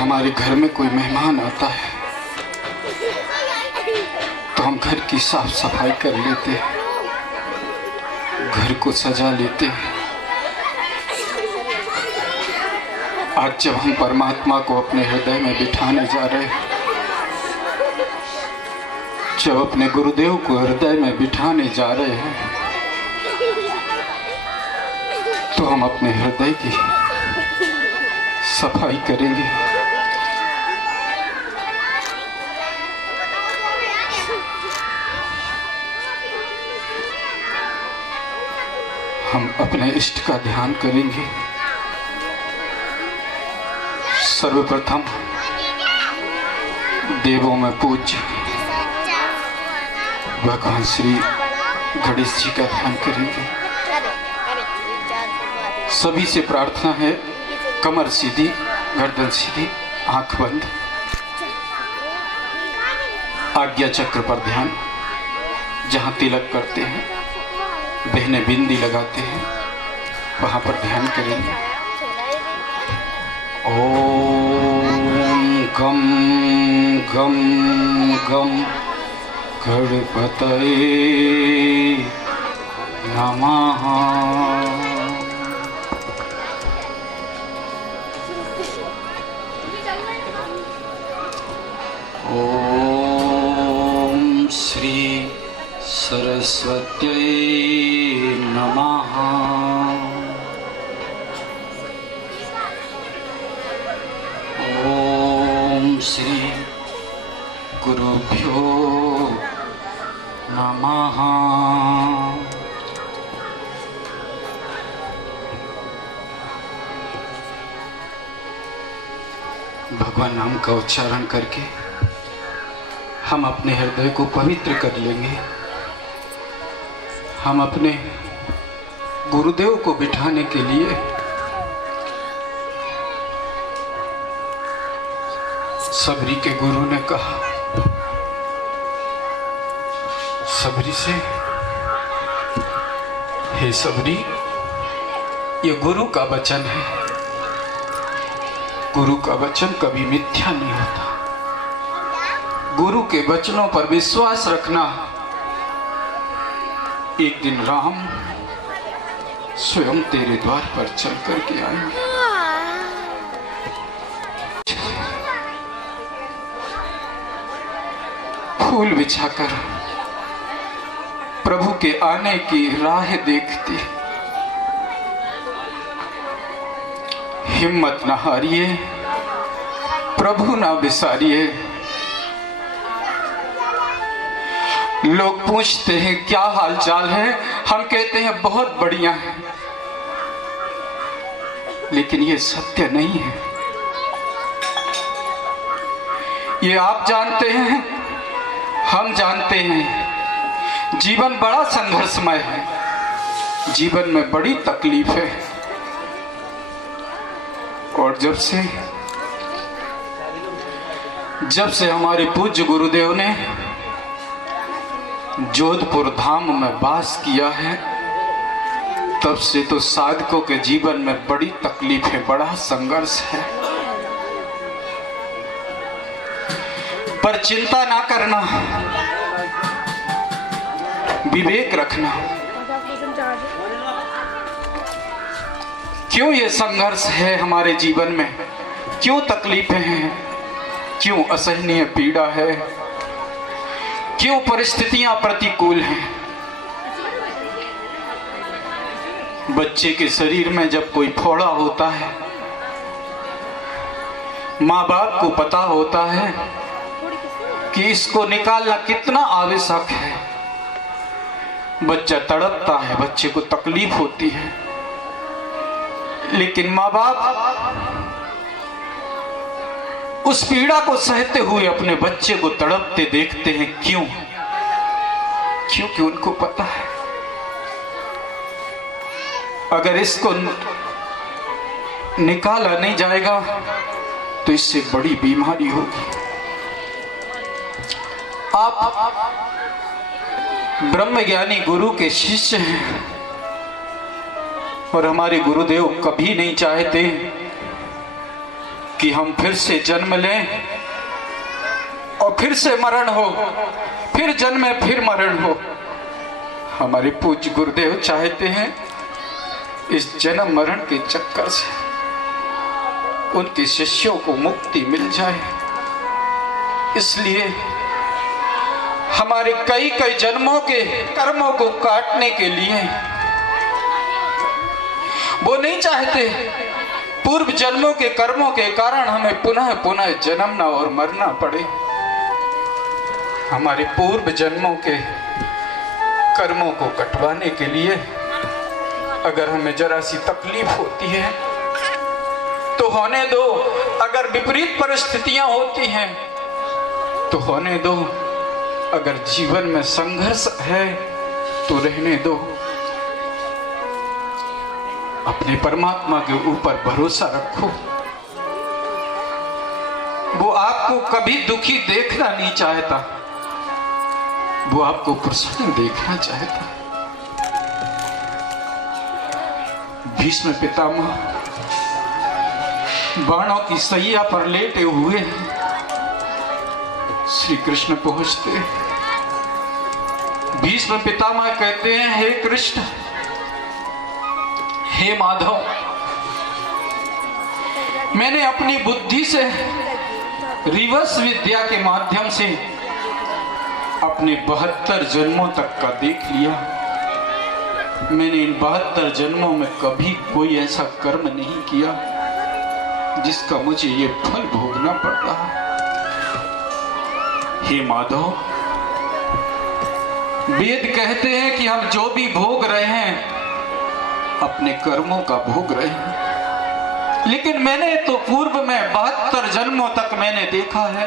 हमारे घर में कोई मेहमान आता है तो हम घर की साफ सफाई कर लेते हैं, घर को सजा लेते हैं। आज जब हम परमात्मा को अपने हृदय में बिठाने जा रहे हैं, जब अपने गुरुदेव को हृदय में बिठाने जा रहे हैं, तो हम अपने हृदय की सफाई करेंगे। हम अपने इष्ट का ध्यान करेंगे। सर्वप्रथम देवों में पूज्य भगवान श्री गणेश जी का ध्यान करेंगे। सभी से प्रार्थना है, कमर सीधी, गर्दन सीधी, आंख बंद। आज्ञा चक्र पर ध्यान, जहाँ तिलक करते हैं, बहनें बिंदी लगाते हैं, वहाँ पर ध्यान करेंगे। ओम गम गम गम गणपतये नमः। ओम श्री सरस्वत्यै नमः। ओम श्री गुरुभ्यो नमः। भगवान नाम का उच्चारण करके हम अपने हृदय को पवित्र कर लेंगे। हम अपने गुरुदेव को बिठाने के लिए सबरी के गुरु ने कहा, सबरी से, हे सबरी, ये गुरु का वचन है। गुरु का वचन कभी मिथ्या नहीं होता। गुरु के वचनों पर विश्वास रखना। एक दिन राम स्वयं तेरे द्वार पर चल करके आएंगे। फूल बिछाकर प्रभु के आने की राह देखती, हिम्मत न हारिए, प्रभु ना बिसारिए। लोग पूछते हैं क्या हाल चाल है, हम कहते हैं बहुत बढ़िया है, लेकिन ये सत्य नहीं है। ये आप जानते हैं, हम जानते हैं। जीवन बड़ा संघर्षमय है, जीवन में बड़ी तकलीफ है। और जब से हमारे पूज्य गुरुदेव ने जोधपुर धाम में वास किया है, तब से तो साधकों के जीवन में बड़ी तकलीफ है, बड़ा संघर्ष है। पर चिंता ना करना, विवेक रखना। क्यों ये संघर्ष है हमारे जीवन में, क्यों तकलीफें हैं, क्यों असहनीय पीड़ा है, क्यों परिस्थितियां प्रतिकूल हैं। बच्चे के शरीर में जब कोई फोड़ा होता है, माँ बाप को पता होता है कि इसको निकालना कितना आवश्यक है। बच्चा तड़पता है, बच्चे को तकलीफ होती है, लेकिन माँ बाप उस पीड़ा को सहते हुए अपने बच्चे को तड़पते देखते हैं। क्यों? क्योंकि उनको पता है अगर इसको निकाला नहीं जाएगा तो इससे बड़ी बीमारी होगी। आप ब्रह्मज्ञानी गुरु के शिष्य हैं और हमारे गुरुदेव कभी नहीं चाहते कि हम फिर से जन्म लें और फिर से मरण हो, फिर जन्म फिर मरण हो। हमारे पूज्य गुरुदेव चाहते हैं इस जन्म मरण के चक्कर से उनके शिष्यों को मुक्ति मिल जाए। इसलिए हमारे कई कई जन्मों के कर्मों को काटने के लिए वो नहीं चाहते पूर्व जन्मों के कर्मों के कारण हमें पुनः पुनः जन्मना और मरना पड़े। हमारे पूर्व जन्मों के कर्मों को कटवाने के लिए अगर हमें जरा सी तकलीफ होती है तो होने दो, अगर विपरीत परिस्थितियां होती हैं तो होने दो, अगर जीवन में संघर्ष है तो रहने दो। अपने परमात्मा के ऊपर भरोसा रखो। वो आपको कभी दुखी देखना नहीं चाहता, वो आपको प्रसन्न देखना चाहता। भीष्म पितामह बाणों की सैया पर लेटे हुए हैं। श्री कृष्ण पहुंचते, भीष्म पितामह कहते हैं, हे कृष्ण, हे माधव, मैंने अपनी बुद्धि से रिवर्स विद्या के माध्यम से अपने 72 जन्मों तक का देख लिया। मैंने इन 72 जन्मों में कभी कोई ऐसा कर्म नहीं किया जिसका मुझे ये फल भोगना पड़ रहा। हे माधव, वेद कहते हैं कि हम जो भी भोग रहे हैं अपने कर्मों का भोग रहे हैं, लेकिन मैंने तो पूर्व में 72 जन्मों तक मैंने देखा है,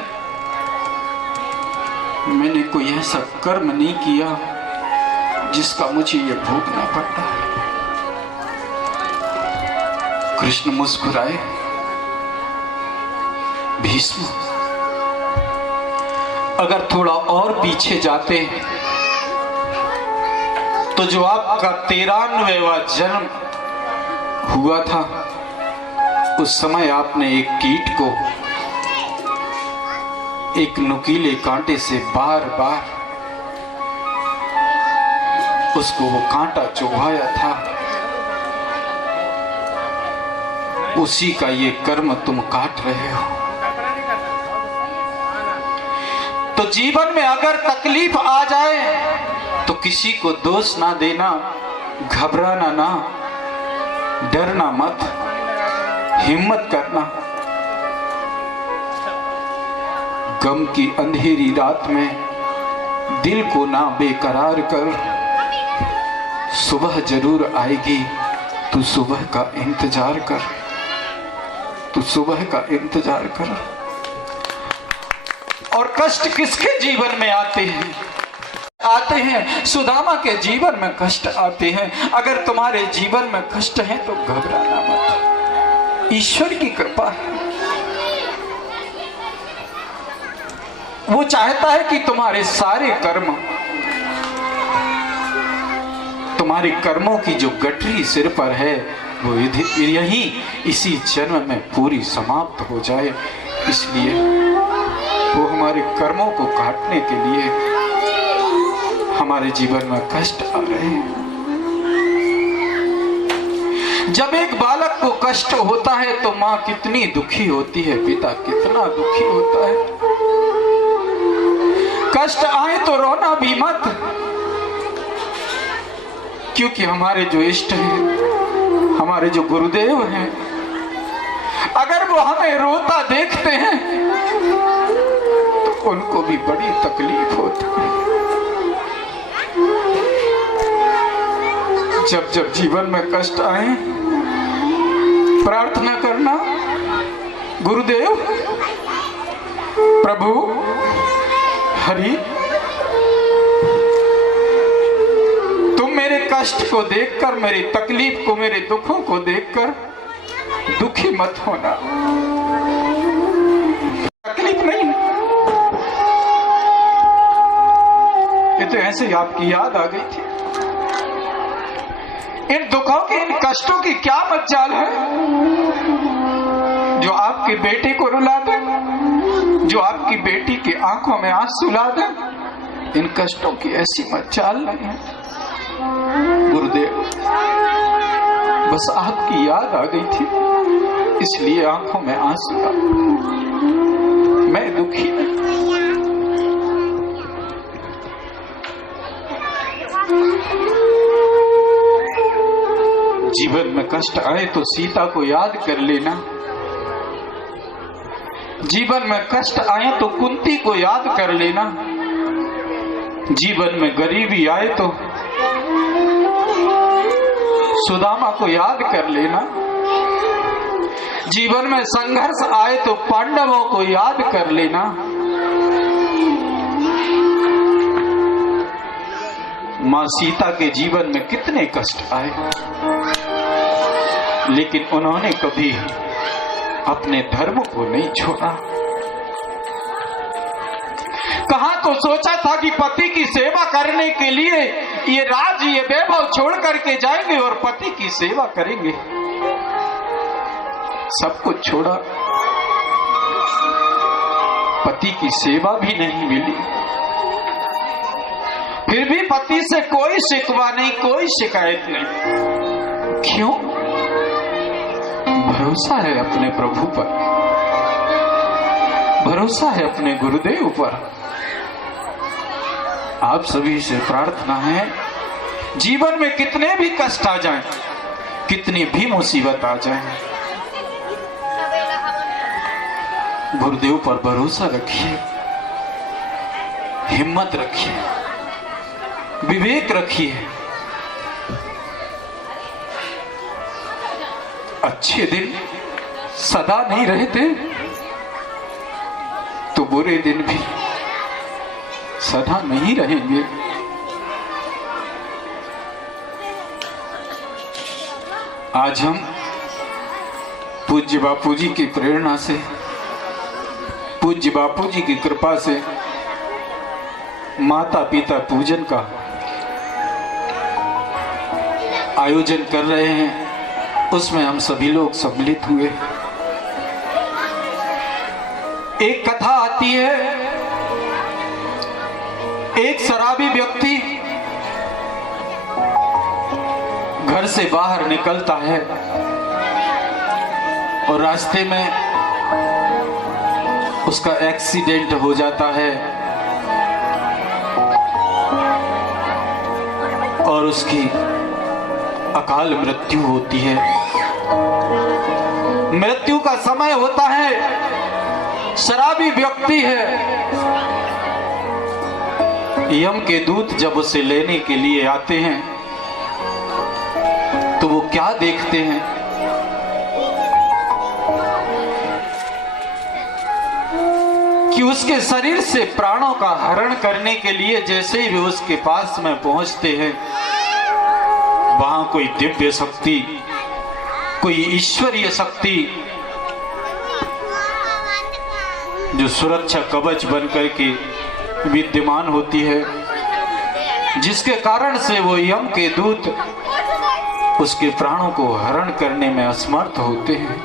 मैंने कोई ऐसा कर्म नहीं किया जिसका मुझे ये भोगना पड़ता है। कृष्ण मुस्कुराए, भीष्म, अगर थोड़ा और पीछे जाते तो जो आपका 93वां जन्म हुआ था उस समय आपने एक कीट को एक नुकीले कांटे से बार बार उसको वो कांटा चुभाया था। उसी का ये कर्म तुम काट रहे हो। तो जीवन में अगर तकलीफ आ जाए तो किसी को दोष ना देना, घबराना ना, डरना मत, हिम्मत करना। गम की अंधेरी रात में दिल को ना बेकरार कर, सुबह जरूर आएगी, तू सुबह का इंतजार कर, तू सुबह का इंतजार कर। और कष्ट किसके जीवन में आते हैं? सुदामा के जीवन में कष्ट आते हैं। अगर तुम्हारे जीवन में कष्ट है तो घबराना मत, ईश्वर की कृपा है। वो चाहता है कि तुम्हारे सारे कर्म, तुम्हारे कर्मों की जो गठरी सिर पर है वो यही इसी जन्म में पूरी समाप्त हो जाए। इसलिए वो हमारे कर्मों को काटने के लिए हमारे जीवन में कष्ट आ रहे हैं। जब एक बालक को कष्ट होता है तो माँ कितनी दुखी होती है, पिता कितना दुखी होता है। कष्ट आए तो रोना भी मत, क्योंकि हमारे जो इष्ट हैं, हमारे जो गुरुदेव हैं, अगर वो हमें रोता देखते हैं तो उनको भी बड़ी तकलीफ होती है। जब जब जीवन में कष्ट आए प्रार्थना करना, गुरुदेव, प्रभु, हरि, तुम मेरे कष्ट को देखकर, मेरी तकलीफ को, मेरे दुखों को देखकर दुखी मत होना। तकलीफ नहीं, ये तो ऐसे ही आपकी याद आ गई थी। इन दुखों की, इन कष्टों की क्या मजाल है जो आप आपके बेटे को रुला दे, जो आपकी बेटी की आंखों में आंसू ला दे। इन कष्टों की ऐसी मचाल नहीं है गुरुदेव, बस आपकी याद आ गई थी इसलिए आंखों में आंसू आ। मैं दुखी नहीं। जीवन में कष्ट आए तो सीता को याद कर लेना, जीवन में कष्ट आए तो कुंती को याद कर लेना, जीवन में गरीबी आए तो सुदामा को याद कर लेना, जीवन में संघर्ष आए तो पांडवों को याद कर लेना। मां सीता के जीवन में कितने कष्ट आए, लेकिन उन्होंने कभी अपने धर्म को नहीं छोड़ा। कहां तो सोचा था कि पति की सेवा करने के लिए ये राज ये वैभव छोड़ करके जाएंगे और पति की सेवा करेंगे, सब कुछ छोड़ा, पति की सेवा भी नहीं मिली। फिर भी पति से कोई शिकवा नहीं, कोई शिकायत नहीं। क्यों? भरोसा है अपने प्रभु पर, भरोसा है अपने गुरुदेव पर। आप सभी से प्रार्थना है, जीवन में कितने भी कष्ट आ जाएं, कितनी भी मुसीबत आ जाए, गुरुदेव पर भरोसा रखिए, हिम्मत रखिए, विवेक रखिए। अच्छे दिन सदा नहीं रहते, तो बुरे दिन भी सदा नहीं रहेंगे। आज हम पूज्य बापू जी की प्रेरणा से, पूज्य बापू जी की कृपा से माता पिता पूजन का आयोजन कर रहे हैं। उसमें हम सभी लोग सम्मिलित हुए। एक कथा आती है, एक शराबी व्यक्ति घर से बाहर निकलता है और रास्ते में उसका एक्सीडेंट हो जाता है और उसकी अकाल मृत्यु होती है। मृत्यु का समय होता है, शराबी व्यक्ति है। यम के दूत जब उसे लेने के लिए आते हैं तो वो क्या देखते हैं? कि उसके शरीर से प्राणों का हरण करने के लिए जैसे ही वे उसके पास में पहुंचते हैं, वहां कोई दिव्य शक्ति, कोई ईश्वरीय शक्ति जो सुरक्षा कवच बनकर के विद्यमान होती है, जिसके कारण से वो यम के दूत उसके प्राणों को हरण करने में असमर्थ होते हैं।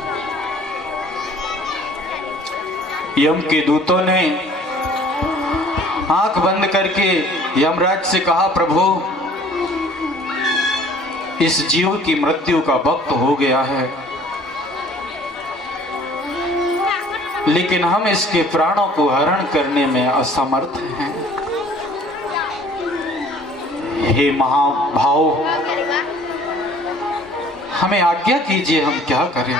यम के दूतों ने आंख बंद करके यमराज से कहा, प्रभु इस जीव की मृत्यु का वक्त हो गया है, लेकिन हम इसके प्राणों को हरण करने में असमर्थ हैं। हे महाभाव, हमें आज्ञा कीजिए, हम क्या करें?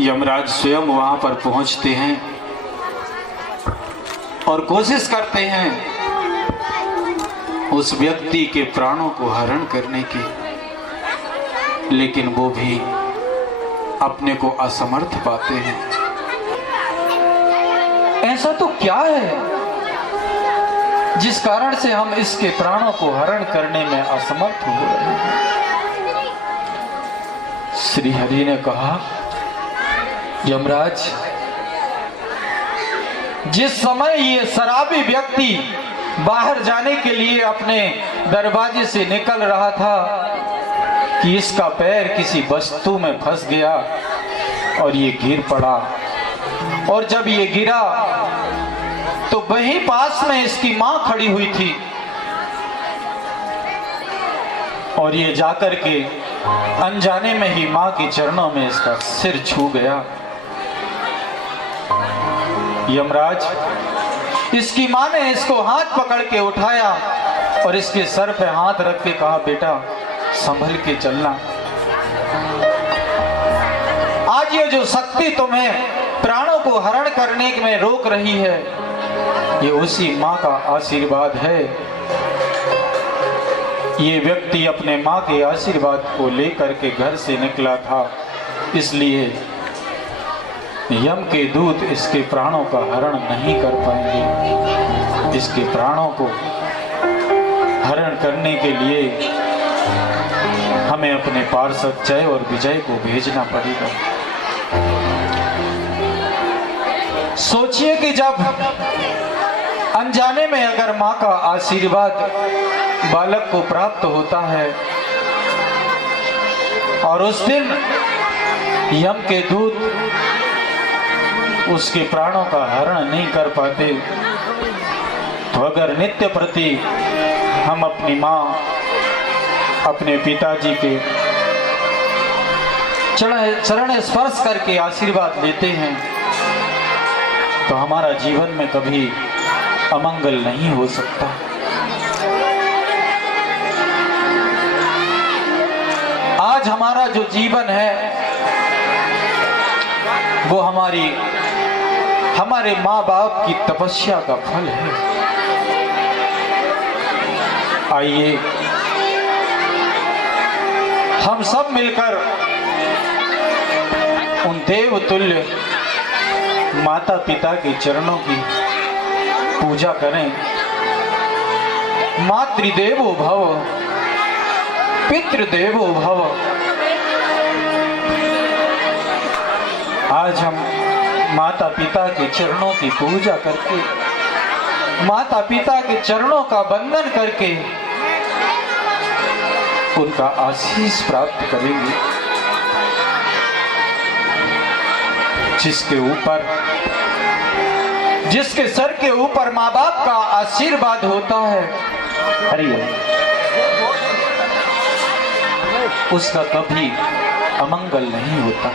यमराज स्वयं वहां पर पहुंचते हैं और कोशिश करते हैं उस व्यक्ति के प्राणों को हरण करने की, लेकिन वो भी अपने को असमर्थ पाते हैं। ऐसा तो क्या है जिस कारण से हम इसके प्राणों को हरण करने में असमर्थ हो रहे हैं? श्री हरि ने कहा, यमराज, जिस समय ये शराबी व्यक्ति बाहर जाने के लिए अपने दरवाजे से निकल रहा था, कि इसका पैर किसी वस्तु में फंस गया और ये गिर पड़ा, और जब ये गिरा तो वहीं पास में इसकी मां खड़ी हुई थी और ये जाकर के अनजाने में ही मां के चरणों में इसका सिर छू गया। यमराज, इसकी मां ने इसको हाथ पकड़ के उठाया और इसके सर पे हाथ रख के कहा, बेटा संभल के चलना। आज ये जो शक्ति तुम्हें प्राणों को हरण करने में रोक रही है, ये उसी मां का आशीर्वाद है। ये व्यक्ति अपने मां के आशीर्वाद को लेकर के घर से निकला था, इसलिए यम के दूत इसके प्राणों का हरण नहीं कर पाएंगे। इसके प्राणों को हरण करने के लिए हमें अपने पार्षद जय और विजय को भेजना पड़ेगा। सोचिए कि जब अनजाने में अगर मां का आशीर्वाद बालक को प्राप्त होता है और उस दिन यम के दूत उसके प्राणों का हरण नहीं कर पाते, तो अगर नित्य प्रति हम अपनी मां, अपने पिताजी के चरण स्पर्श करके आशीर्वाद लेते हैं, तो हमारा जीवन में कभी अमंगल नहीं हो सकता। आज हमारा जो जीवन है वो हमारे माँ बाप की तपस्या का फल है। आइए हम सब मिलकर उन देवतुल्य माता पिता के चरणों की पूजा करें। मातृदेवो भव, पितृदेवो भव। आज हम माता पिता के चरणों की पूजा करके, माता पिता के चरणों का वंदन करके उनका आशीष प्राप्त करेंगे। जिसके सर के ऊपर माँ बाप का आशीर्वाद होता है, हरिओम, उसका कभी अमंगल नहीं होता।